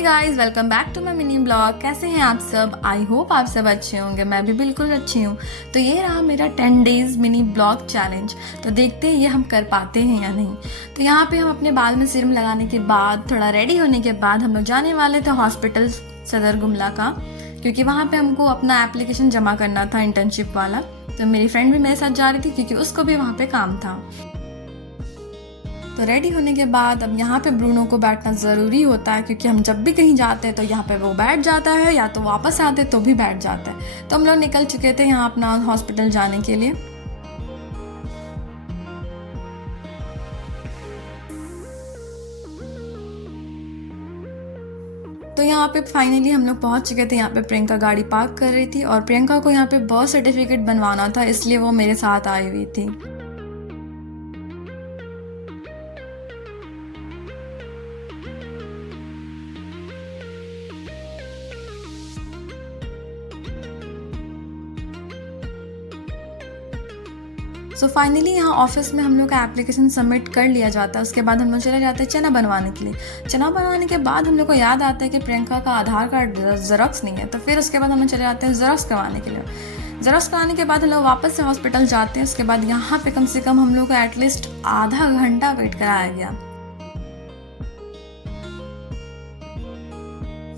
Hey guys, welcome back to my mini blog. कैसे हैं आप सब? आई होप आप सब अच्छे होंगे। मैं भी बिल्कुल अच्छी हूँ। तो ये रहा मेरा 10 डेज मिनी ब्लॉग चैलेंज। तो देखते हैं ये हम कर पाते हैं या नहीं। तो यहाँ पे हम अपने बाल में सीरम लगाने के बाद, थोड़ा रेडी होने के बाद हम लोग जाने वाले थे हॉस्पिटल सदर गुमला का, क्योंकि वहाँ पे हमको अपना एप्लीकेशन जमा करना था इंटर्नशिप वाला। तो मेरी फ्रेंड भी मेरे साथ जा रही थी क्योंकि उसको भी वहाँ पे काम था। तो रेडी होने के बाद अब यहाँ पे ब्रूनो को बैठना ज़रूरी होता है, क्योंकि हम जब भी कहीं जाते हैं तो यहाँ पे वो बैठ जाता है, या तो वापस आते तो भी बैठ जाता है। तो हम लोग निकल चुके थे यहाँ अपना हॉस्पिटल जाने के लिए। तो यहाँ पे फाइनली हम लोग पहुँच चुके थे। यहाँ पे प्रियंका गाड़ी पार्क कर रही थी और प्रियंका को यहाँ पे बर्थ सर्टिफिकेट बनवाना था, इसलिए वो मेरे साथ आई हुई थी। सो फाइनली यहाँ ऑफिस में हम लोग का एप्लीकेशन सबमिट कर लिया जाता है। उसके बाद हम लोग चले जाते हैं चना बनवाने के लिए। चना बनवाने के बाद हम लोग को याद आता है कि प्रियंका का आधार कार्ड ज़ेरॉक्स नहीं है। तो फिर उसके बाद हम लोग चले जाते हैं ज़ेरॉक्स करवाने के लिए। ज़ेरॉक्स कराने के बाद हम लोग वापस से हॉस्पिटल जाते हैं। उसके बाद यहाँ पे कम से कम हम लोग को एटलीस्ट आधा घंटा वेट कराया गया।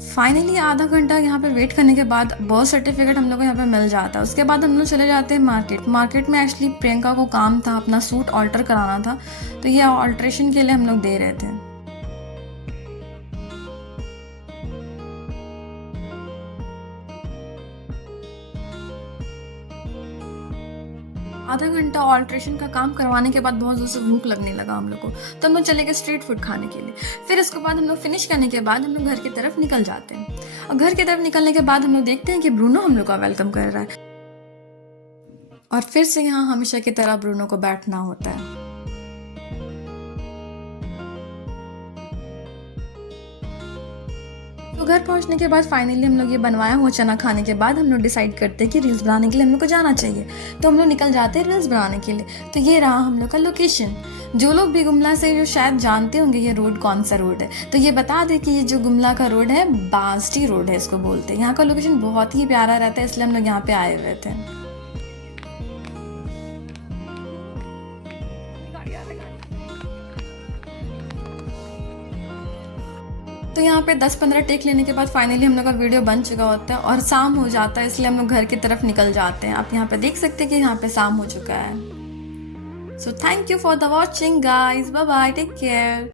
फाइनली आधा घंटा यहाँ पे वेट करने के बाद बर्थ सर्टिफिकेट हम लोग को यहाँ पे मिल जाता है। उसके बाद हम लोग चले जाते हैं मार्केट में एक्चुअली प्रियंका को काम था, अपना सूट ऑल्टर कराना था, तो ये ऑल्ट्रेशन के लिए हम लोग दे रहे थे। आधा घंटा ऑल्ट्रेशन का काम करवाने के बाद बहुत जोर से भूख लगने लगा हम लोग को, तो हम लोग चले गए स्ट्रीट फूड खाने के लिए। फिर उसके बाद हम लोग फिनिश करने के बाद हम लोग घर की तरफ निकल जाते हैं। और घर की तरफ निकलने के बाद हम लोग देखते हैं कि ब्रूनो हम लोग का वेलकम कर रहा है। और फिर से यहाँ हमेशा की तरह ब्रूनो को बैठना होता है। तो घर पहुंचने के बाद फाइनली हम लोग ये बनवाया हुआ चना खाने के बाद हम लोग डिसाइड करते हैं कि रील्स बनाने के लिए हम लोग को जाना चाहिए। तो हम लोग निकल जाते हैं रील्स बनाने के लिए। तो ये रहा हम लोग का लोकेशन। जो लोग भी गुमला से जो शायद जानते होंगे ये रोड कौन सा रोड है, तो ये बता दें कि ये जो गुमला का रोड है बास्टी रोड है, इसको बोलते हैं। यहाँ का लोकेशन बहुत ही प्यारा रहता है, इसलिए हम लोग यहाँ पे आए हुए थे। तो यहाँ पे 10-15 टेक लेने के बाद फाइनली हम लोग का वीडियो बन चुका होता है और शाम हो जाता है, इसलिए हम लोग घर की तरफ निकल जाते हैं। आप यहाँ पे देख सकते हैं कि यहाँ पे शाम हो चुका है। So thank you for the watching guys, bye bye, take care.